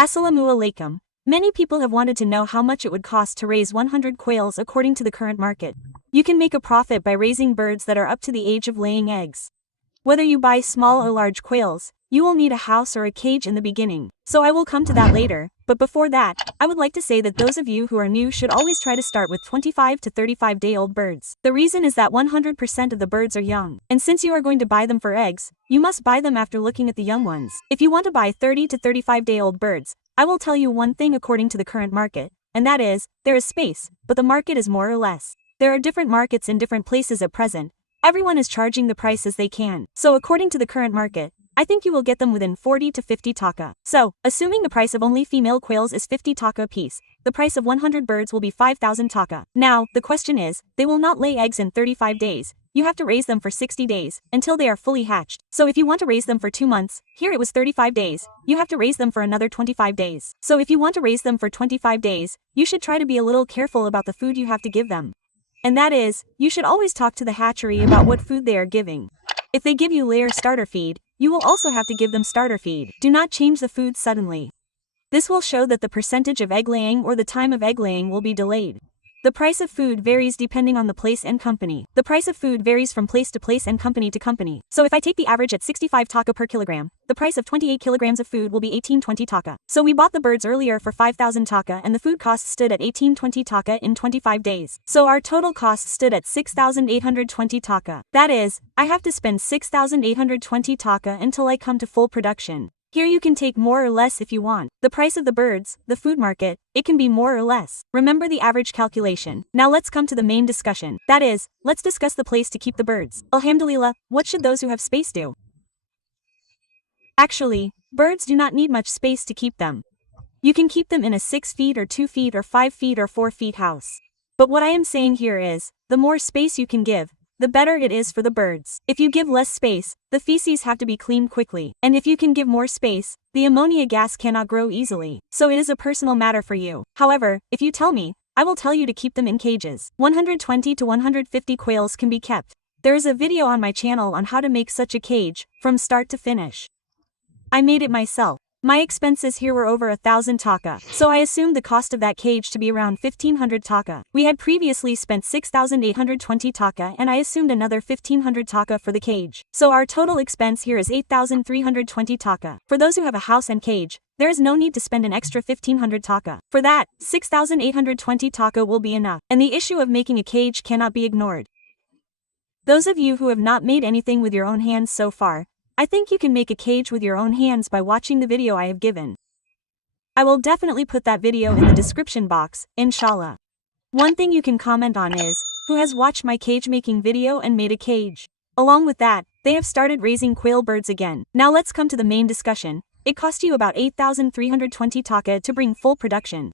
Assalamu alaikum. Many people have wanted to know how much it would cost to raise 100 quails according to the current market. You can make a profit by raising birds that are up to the age of laying eggs. Whether you buy small or large quails, you will need a house or a cage in the beginning, so I will come to that later, but before that, I would like to say that those of you who are new should always try to start with 25 to 35-day-old birds. The reason is that 100% of the birds are young, and since you are going to buy them for eggs, you must buy them after looking at the young ones. If you want to buy 30 to 35-day-old birds, I will tell you one thing according to the current market, and that is, there is space, but the market is more or less. There are different markets in different places at present. Everyone is charging the price as they can, so according to the current market, I think you will get them within 40 to 50 taka. So, assuming the price of only female quails is 50 taka apiece, the price of 100 birds will be 5,000 taka. Now, the question is, they will not lay eggs in 35 days. You have to raise them for 60 days, until they are fully hatched. So if you want to raise them for 2 months, here it was 35 days, you have to raise them for another 25 days. So if you want to raise them for 25 days, you should try to be a little careful about the food you have to give them. And that is, you should always talk to the hatchery about what food they are giving. If they give you layer starter feed, you will also have to give them starter feed. Do not change the food suddenly. This will show that the percentage of egg laying or the time of egg laying will be delayed. The price of food varies depending on the place and company. The price of food varies from place to place and company to company. So if I take the average at 65 taka per kilogram, the price of 28 kilograms of food will be 1820 taka. So we bought the birds earlier for 5,000 taka and the food cost stood at 1820 taka in 25 days. So our total cost stood at 6,820 taka. That is, I have to spend 6,820 taka until I come to full production. Here you can take more or less if you want. The price of the birds, the food market, it can be more or less. Remember the average calculation. Now let's come to the main discussion. That is, let's discuss the place to keep the birds. Alhamdulillah, what should those who have space do? Actually, birds do not need much space to keep them. You can keep them in a 6 feet or 2 feet or 5 feet or 4 feet house. But what I am saying here is, the more space you can give, the better it is for the birds. If you give less space, the feces have to be cleaned quickly. And if you can give more space, the ammonia gas cannot grow easily. So it is a personal matter for you. However, if you tell me, I will tell you to keep them in cages. 120 to 150 quails can be kept. There is a video on my channel on how to make such a cage, from start to finish. I made it myself. My expenses here were over 1,000 taka, so I assumed the cost of that cage to be around 1,500 taka. We had previously spent 6,820 taka and I assumed another 1,500 taka for the cage. So our total expense here is 8,320 taka. For those who have a house and cage, there is no need to spend an extra 1,500 taka. For that, 6,820 taka will be enough, and the issue of making a cage cannot be ignored. Those of you who have not made anything with your own hands so far, I think you can make a cage with your own hands by watching the video I have given. I will definitely put that video in the description box, inshallah. One thing you can comment on is, who has watched my cage making video and made a cage? Along with that, they have started raising quail birds again. Now let's come to the main discussion. It cost you about 8,320 taka to bring full production.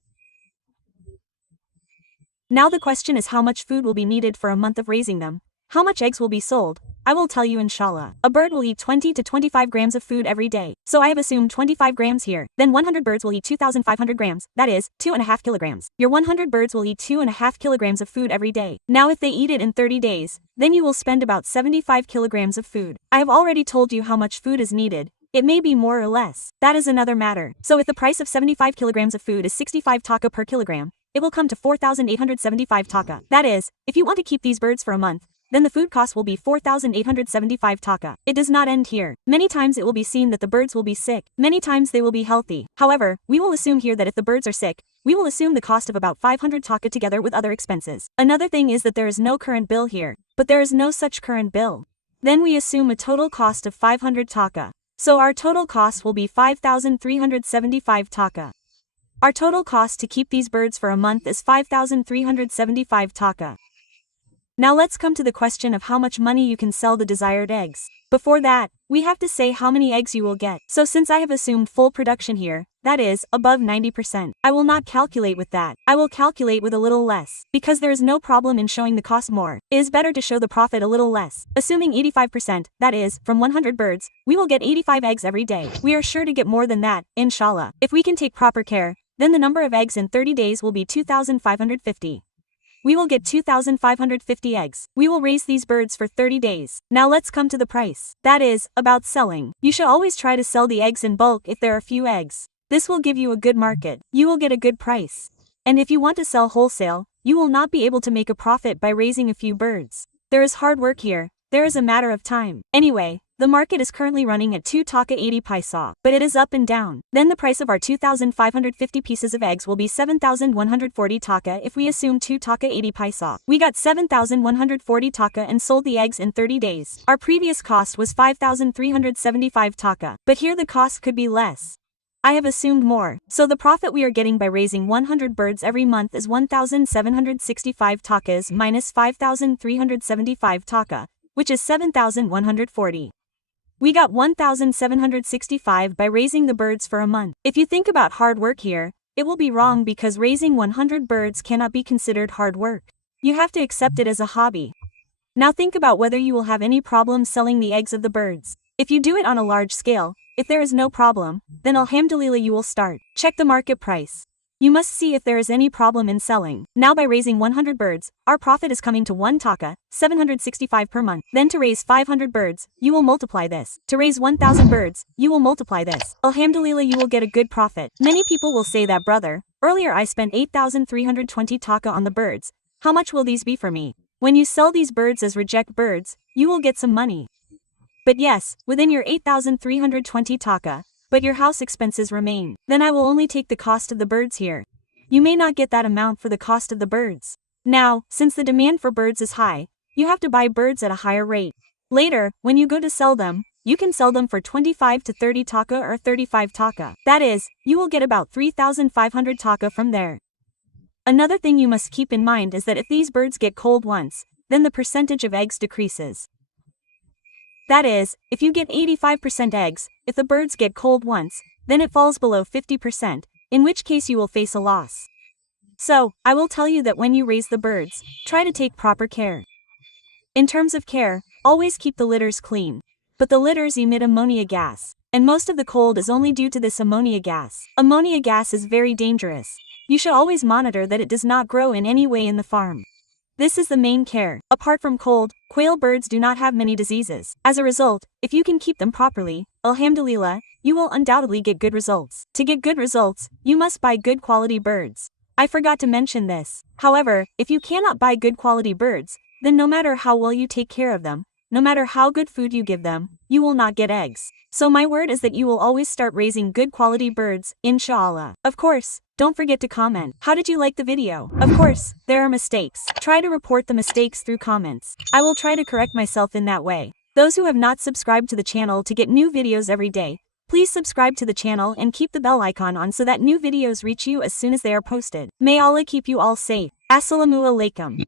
Now the question is how much food will be needed for a month of raising them. How much eggs will be sold? I will tell you inshallah. A bird will eat 20 to 25 grams of food every day. So I have assumed 25 grams here. Then 100 birds will eat 2,500 grams, that is, 2.5 kilograms. Your 100 birds will eat 2.5 kilograms of food every day. Now if they eat it in 30 days, then you will spend about 75 kilograms of food. I have already told you how much food is needed. It may be more or less. That is another matter. So if the price of 75 kilograms of food is 65 taka per kilogram, it will come to 4,875 taka. That is, if you want to keep these birds for a month, then the food cost will be 4,875 taka. It does not end here. Many times it will be seen that the birds will be sick. Many times they will be healthy. However, we will assume here that if the birds are sick, we will assume the cost of about 500 taka together with other expenses. Another thing is that there is no current bill here, but there is no such current bill. Then we assume a total cost of 500 taka. So our total cost will be 5,375 taka. Our total cost to keep these birds for a month is 5,375 taka. Now let's come to the question of how much money you can sell the desired eggs. Before that, we have to say how many eggs you will get. So since I have assumed full production here, that is, above 90%, I will not calculate with that. I will calculate with a little less. Because there is no problem in showing the cost more. It is better to show the profit a little less. Assuming 85%, that is, from 100 birds, we will get 85 eggs every day. We are sure to get more than that, inshallah. If we can take proper care, then the number of eggs in 30 days will be 2,550. We will get 2,550 eggs. We will raise these birds for 30 days. Now let's come to the price. That is, about selling. You should always try to sell the eggs in bulk if there are few eggs. This will give you a good market. You will get a good price. And if you want to sell wholesale, you will not be able to make a profit by raising a few birds. There is hard work here. There is a matter of time. Anyway, the market is currently running at 2 taka 80 paisa, but it is up and down. Then the price of our 2,550 pieces of eggs will be 7,140 taka if we assume 2 taka 80 paisa. We got 7,140 taka and sold the eggs in 30 days. Our previous cost was 5,375 taka, but here the cost could be less. I have assumed more, so the profit we are getting by raising 100 birds every month is 1,765 takas minus 5,375 taka, which is 7,140. We got 1,765 by raising the birds for a month. If you think about hard work here, it will be wrong because raising 100 birds cannot be considered hard work. You have to accept it as a hobby. Now think about whether you will have any problem selling the eggs of the birds. If you do it on a large scale, if there is no problem, then alhamdulillah you will start. Check the market price. You must see if there is any problem in selling. Now by raising 100 birds, our profit is coming to 1 taka, 765 per month. Then to raise 500 birds, you will multiply this. To raise 1,000 birds, you will multiply this. Alhamdulillah you will get a good profit. Many people will say that brother, earlier I spent 8,320 taka on the birds. How much will these be for me? When you sell these birds as reject birds, you will get some money. But yes, within your 8,320 taka, but your house expenses remain. Then I will only take the cost of the birds here. You may not get that amount for the cost of the birds. Now, since the demand for birds is high, you have to buy birds at a higher rate. Later, when you go to sell them, you can sell them for 25 to 30 taka or 35 taka. That is, you will get about 3,500 taka from there. Another thing you must keep in mind is that if these birds get cold once, then the percentage of eggs decreases. That is, if you get 85% eggs, if the birds get cold once, then it falls below 50%, in which case you will face a loss. So, I will tell you that when you raise the birds, try to take proper care. In terms of care, always keep the litters clean. But the litters emit ammonia gas, and most of the cold is only due to this ammonia gas. Ammonia gas is very dangerous. You should always monitor that it does not grow in any way in the farm. This is the main care. Apart from cold, quail birds do not have many diseases. As a result, if you can keep them properly, alhamdulillah, you will undoubtedly get good results. To get good results, you must buy good quality birds. I forgot to mention this. However, if you cannot buy good quality birds, then no matter how well you take care of them, no matter how good food you give them, you will not get eggs. So my word is that you will always start raising good quality birds, inshallah. Of course, don't forget to comment. How did you like the video? Of course, there are mistakes. Try to report the mistakes through comments. I will try to correct myself in that way. Those who have not subscribed to the channel to get new videos every day, please subscribe to the channel and keep the bell icon on so that new videos reach you as soon as they are posted. May Allah keep you all safe. Assalamu alaikum.